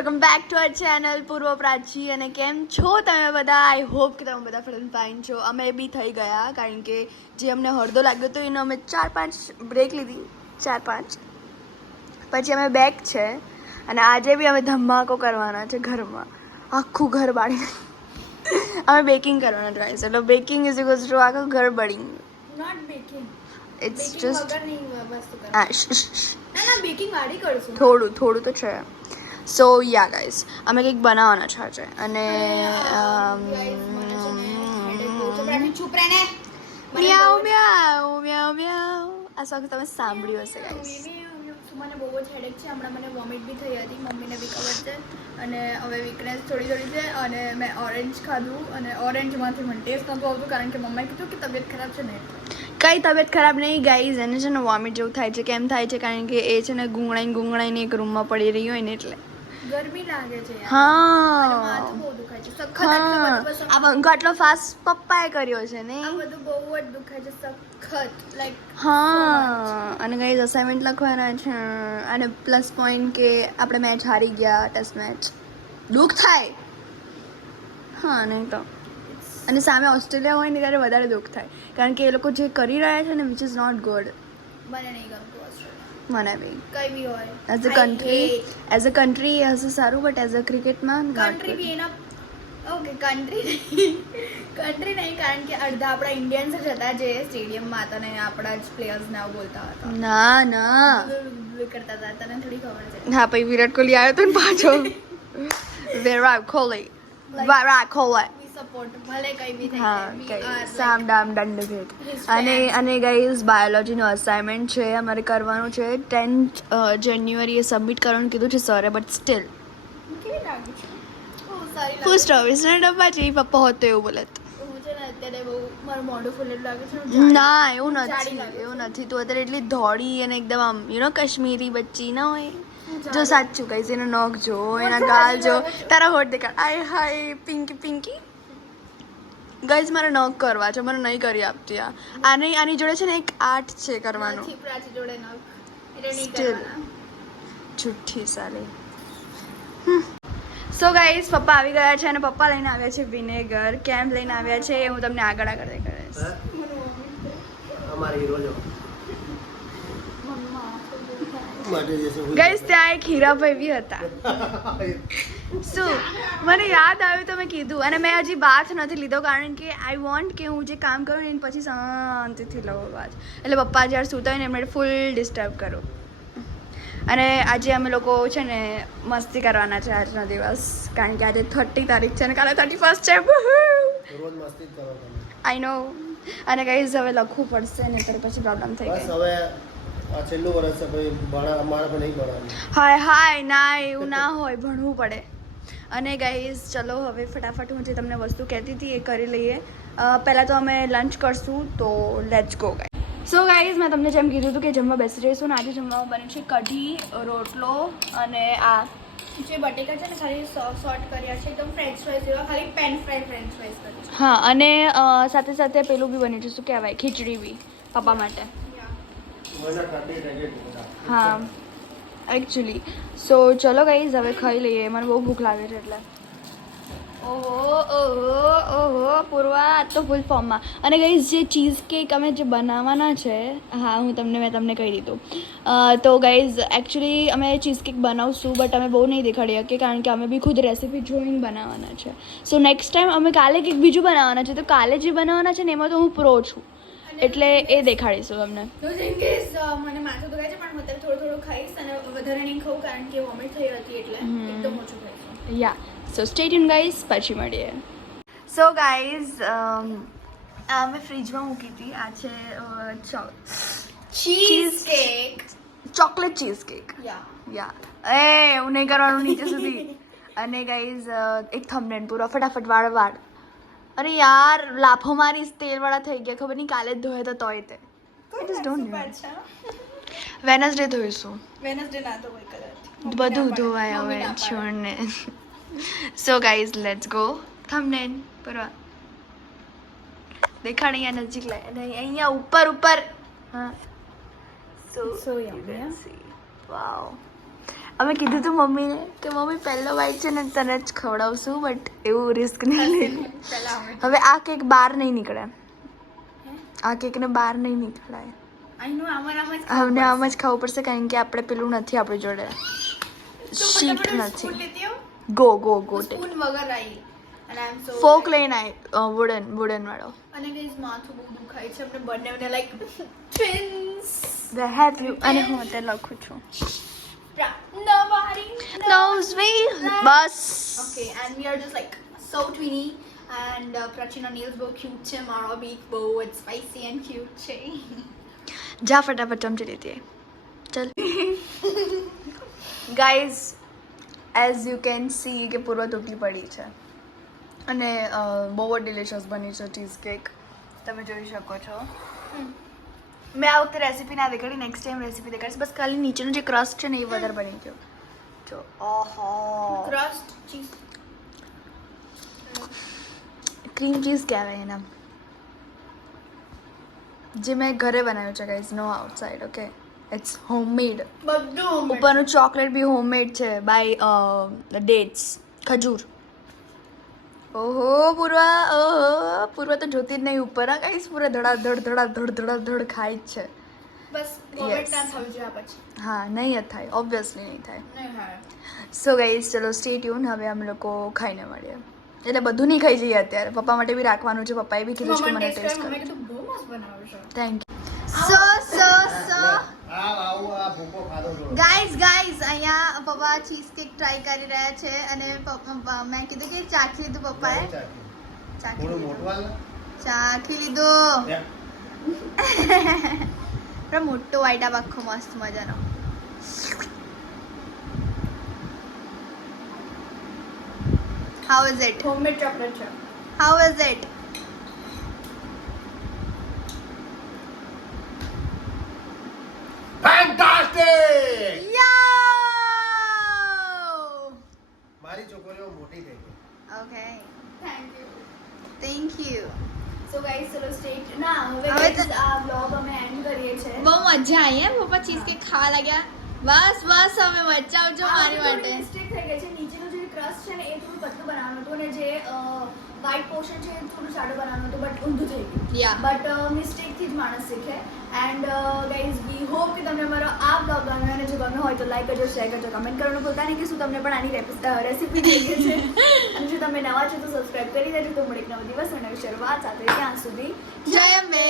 Welcome back to our channel પૂર્વ પ્રાચી. અને કેમ છો તમે બધા? આઈ હોપ કે તમે બધા ફાઇન છો. અમે બી થઈ ગયા, કારણ કે જે અમને હળદો લાગ્યો હતો એનો અમે 4-5 બ્રેક લીધી, 4-5 પછી અમે બેક છે. અને આજે બી અમે ધમાકો કરવાના છે ઘરમાં, આખું ઘર બાળી અમે બેકિંગ કરવાના ગાઈસ. એટલે બેકિંગ ઇઝ ઇક્વલ્સ ટુ આખું ઘર બળી. Not baking, it's baking just વગર નહીં વસ્તુ કરવાની. ના બેકિંગ વાળી કરશું. થોડું તો છે. સો યા ગાઈસ, અમે કંઈક બનાવવાના છે આજે. અને ચૂપ રહે ને. મ્યાઉ મ્યાઉ મ્યાઉ મ્યાઉ આ સોંગ તમે સાંભળ્યું હશે ગાઈસ. મને બહુ જ હેડેક છે હમણાં. મને વોમિટ બી થઈ હતી, મમ્મીને બી ખબર છે. અને હવે વીકનેસ થોડી છે. અને મેં ઓરેન્જ ખાધું અને ઓરેન્જમાંથી મને ટેસ્ટ નહોતું આવતું, કારણ કે મમ્માએ કીધું કે તબિયત ખરાબ છે ને. કઈ તબિયત ખરાબ નહીં ગાઈઝ, એને છે ને વોમિટ જેવું થાય છે. કેમ થાય છે? કારણ કે એ છે ને ગુંગળાઈને એક રૂમમાં પડી રહી હોય ને એટલે ગરમી લાગે છે યાર. હા માથું બહુ દુખાય છે સખત. આ બંકો આટલો ફાસ્ટ પપ્પાએ કર્યો છે ને. આ બધું બહુ જ દુખાય છે સખત, લાઈક. હા. અને ગાઈઝ અસાઇનમેન્ટ લખવાના છે. અને પ્લસ પોઈન્ટ કે આપણે મેચ હારી ગયા, ટેસ્ટ મેચ. દુઃખ થાય. હા નહીં તો. અને સામે ઓસ્ટ્રેલિયા હોય ને ત્યારે વધારે દુઃખ થાય, કારણ કે એ લોકો જે કરી રહ્યા છે ને, વિચ ઇઝ નોટ ગુડ. મને નહીં ગમતું ઓસ્ટ્રેલિયા. મને બી કઈ બી હોય. એઝ અ કન્ટ્રી હશે સારું, બટ એઝ અ ક્રિકેટમાં કન્ટ્રી બી એના ઓકે કન્ટ્રી નહીં, કારણ કે અડધા આપણા ઇન્ડિયન્સ જ હતા જે સ્ટેડિયમમાં હતા ને આપણા જ પ્લેયર્સને આવું બોલતા હતા. ના કરતા હતા, તને થોડી ખબર છે. હા, પછી વિરાટ કોહલી આવ્યો તો ને પાછો. વિરાટ કોહલી સપોર્ટ ભલે કઈ બી થઈ હા, જાય. કઈ સામ દામ દંડ ભેદ. અને ગાઈઝ બાયોલોજીનો અસાઇનમેન્ટ છે અમારે કરવાનું છે. 10th જાન્યુઆરીએ સબમિટ કરવાનું કીધું છે સરે, બટ સ્ટીલ કેવી લાગી છે? સારી ફૂલ સ્ટોરીઝના ડબ્બા છે. પપ્પા હોત તો એવું બોલત. હું છે ને અત્યારે બહુ મારું મોઢું ફૂલેલું લાગે છે. ના એવું નથી. તું અત્યારે એટલી ધોળી અને એકદમ આમ કાશ્મીરી બચ્ચી ના હોય. જો સાચું કહીશ, એનો નખ જો, એના ગાલ જો, તારા હોઠ દેખાડ. આય હાય પિંકી. ગાઈઝ મારે નખ કરવા છે, મને નહીં કરી આપતી. આની જોડે છે ને એક આર્ટ છે કરવાનું. પ્રાચી જોડે નખ એટલે નહીં Still. કરવાના. જુઠ્ઠી સાલી. સો ગાઈઝ પપ્પા આવી ગયા છે, અને પપ્પા લઈને આવ્યા છે વિનેગર. કેમ લઈને આવ્યા છે એ હું તમને આગળ દેખાડીશ. ગાઈઝ ત્યાં એક હીરાભાઈ બી હતા. શું મને યાદ આવ્યું તો મેં કીધું. અને મેં હજી બાથ નથી લીધો, કારણ કે આઈ વોન્ટ કે હું જે કામ કરું ને પછી શાંતિથી લઉં બાથ. એટલે પપ્પા જ્યારે સૂતા હોય ને એમને ફૂલ ડિસ્ટર્બ કરું. અને આજે અમે લોકો છે ને મસ્તી કરવાના છે આજનો દિવસ, કારણ કે આજે 30 તારીખ છે અને કાલે 31 છે. રોજ મસ્તી જ કરો તમે. આઈ નો. અને ગાઈઝ હવે લખવું પડશે ને તો પછી પ્રોબ્લેમ થઈ બસ ગઈ. હવે આ છેલ્લું વર્ષ છે, ભાઈ અમારે પણ નહીં ભણવાનું. હાય ના, એવું ના હોય, ભણવું પડે. અને ગાઈઝ ચલો હવે ફટાફટ હું જે તમને વસ્તુ કહેતી હતી એ કરી લઈએ. પહેલાં તો અમે લંચ કરશું, તો let's go guys. So guys મેં તમને જેમ કીધું હતું કે જમવા બેસી જઈશું ને. આજે જમવામાં બને છે કઢી, રોટલો અને આ જે બટેકા છે ને ખાલી શોર્ટ કર્યા છે, એકદમ ફ્રેન્ચ ફ્રાઈઝ જેવા, ખાલી પેન ફ્રાઈડ ફ્રેન્ચ ફ્રાઈઝ કરી છે. હા. અને સાથે સાથે પેલું બી બન્યું છે, શું કહેવાય, ખીચડી બી પપ્પા માટે. હા એકચ્યુઅલી. સો ચલો ગાઈઝ હવે ખાઈ લઈએ, મને બહુ ભૂખ લાગે છે એટલે. ઓહો પૂર્વા તો ફૂલ ફોર્મમાં. અને ગાઈઝ જે ચીઝ કેક અમે જે બનાવવાના છે, હા મેં તમને કહી દીધું. તો ગાઈઝ એકચ્યુઅલી અમે ચીઝ કેક બનાવશું, બટ અમે બહુ નહીં દેખાડી શકીએ, કારણ કે અમે બી ખુદ રેસીપી જોઈને બનાવવાના છે. સો નેક્સ્ટ ટાઈમ અમે કાલે કંઈક બીજું બનાવવાના છે, તો કાલે જે બનાવવાના છે ને એમાં તો હું પ્રો છું, એટલે એ દેખાડીશું તમને. મને માથું દુખાય છે, પણ હું અત્યારે થોડું ખાઈશ અને વધારે નહીં ખાઉં, કારણ કે વોમિટ થઈ હતી એટલે એકદમ ઓછું ખાઈશું. યા સો સ્ટે ટ્યુન ગાઈઝ, પછી મળીએ. સો ગાઈઝ મેં ફ્રીજમાં મૂકી હતી. આ છે cheese cake. Chocolate cheese cake. યા એવું નહીં કરવાનું નીચે સુધી. અને ગાઈઝ એક થંબનેલ પૂરો ફટાફટ વાળ. અરે યાર લાફો મારીશ, તેલવાળા થઈ ગયા, ખબર નહીં કાલે જ ધોયા તો તોય તે. વેનસડે ધોઈશું. વેનસડે ના તો કોઈ કલર બધું ધોવાય હવે છોડને. So guys let's go. Thumbnail પૂરા દેખાડ, અહીંયા નજીક લાય, અને અહીંયા ઉપર. હા. સો વાવ. અમે કીધું તું મમ્મીને કે મમ્મી પહેલો બાઈટ છે ને તને જ ખવડાવશું બટ એવું રિસ્ક નહીં લીધું. પહેલા અમે હવે આ કેક બહાર નહીં નીકળે, આ કેકને બહાર નહીં નીકળાય. આઈનું આમ જ અમને આમ જ ખાવું પડશે કારણ કે આપણે પેલું નથી આપણી જોડે, શીટ નથી. લેતી આવ ગો ગો ગો સ્પૂન વગર આવી અને આઈ એમ સો ફોક લઈને આય વુડન વાળો. અને ગાઈસ માથું બહુ દુખાય છે અમને બંનેને like twins the have you અને હું અત્યારે લખું છું nobody knows me. Bus okay and we are just like so twinny and Prachina nails બહુ cute છે, મારો બી બહુ જ spicy and cute છે. જા ફટાફટ ચમચી લેતી આય. ચલ guys as you can see કે પૂર્વ તૂટી પડી છે અને બહુ જ ડિલિશિયસ બની છે ચીઝ કેક, તમે જોઈ શકો છો. મેં આ વખતે રેસીપી ના દેખાડી, નેક્સ્ટ ટાઈમ રેસીપી દેખાડીશ. બસ ખાલી નીચેનું જે ક્રસ્ટ છે ને એ વધારે બની ગયો. જો ઓહો crust cheese ક્રીમ ચીઝ કહેવાય એના, જે મેં ઘરે બનાવ્યું છે guys, no outside. Okay it's homemade. બધું ઉપરનું ચોકલેટ બી હોમમેડ છે બાય ડેટ્સ, ખજૂર. ઓહો પૂર્વ તો જોતી જ નહીં ઉપર. હા ગાઈઝ પૂરા ધડાધડ ખાય જ છે. બસ વોમિટ ના થવું જોઈએ પછી. હા નહીં જ થાય, ઓબ્વિયસલી નહીં થાય. નહીં હા સો ગાઈઝ ચલો સ્ટે ટ્યુન. હવે અમે લોકો ખાઈને મળીએ. એટલે બધું નહીં ખાઈ જઈએ અત્યારે, પપ્પા માટે બી રાખવાનું છે. પપ્પાએ બી કીધું છે કે મને ટેસ્ટ મમ્મી કરો. કીધું બહુ મસ્ત બનાવો છો. Thank you. આ ભૂકો ખાધો થોડો. ગાઈઝ અહીંયા પપ્પા ચીઝ કેક ટ્રાય કરી રહ્યા છે અને મેં કીધું કે ચાખી લીધું પપ્પાએ. ચાખી થોડું લીધું. મોટું વાલ ચાખી લીધું. ને. પણ મોટો વાઈટ આ આખો મસ્ત મજાનો. How is it? Homemade chocolate છે. How is it? Fantastic! Yo! મારી છોકરીઓ મોટી થઈ ગઈ. Okay thank you. Thank you. So guys ચલો સ્ટેટ ના હવે હવે guys, આ વ્લોગ અમે એન્ડ કરીએ છે. બહુ મજા આવી એમ પપ્પા ચીઝ કેક ખાવા લાગ્યા. બસ હવે બચાવજો મારી માટે. મિસ્ટેક થઈ ગઈ છે. નીચેનું જે ક્રસ્ટ છે ને એ થોડું પતલું બનાવવાનું હતું અને જે વ્હાઈટ પોર્શન છે એ થોડું જાડું બનાવવાનું હતું બટ ઊંધું થઈ ગયું. Yeah. બટ મિસ્ટેકથી જ માણસ શીખે. એન્ડ ગાઈઝ વી હોપ કે તમને અમારો આ વ્લોગ ગમ્યો અને જો ગમ્યો હોય તો લાઈક કરજો, શેર કરજો, કમેન્ટ કરવાનું ભૂલતા નહીં કે શું તમને પણ આની રેસીપી જોઈએ છે. અને જો તમે નવા છો તો સબસ્ક્રાઇબ કરી દેજો. તો મળે એક નવો દિવસ અને નવી શરૂઆત સાથે. ત્યાં સુધી જય અંબે.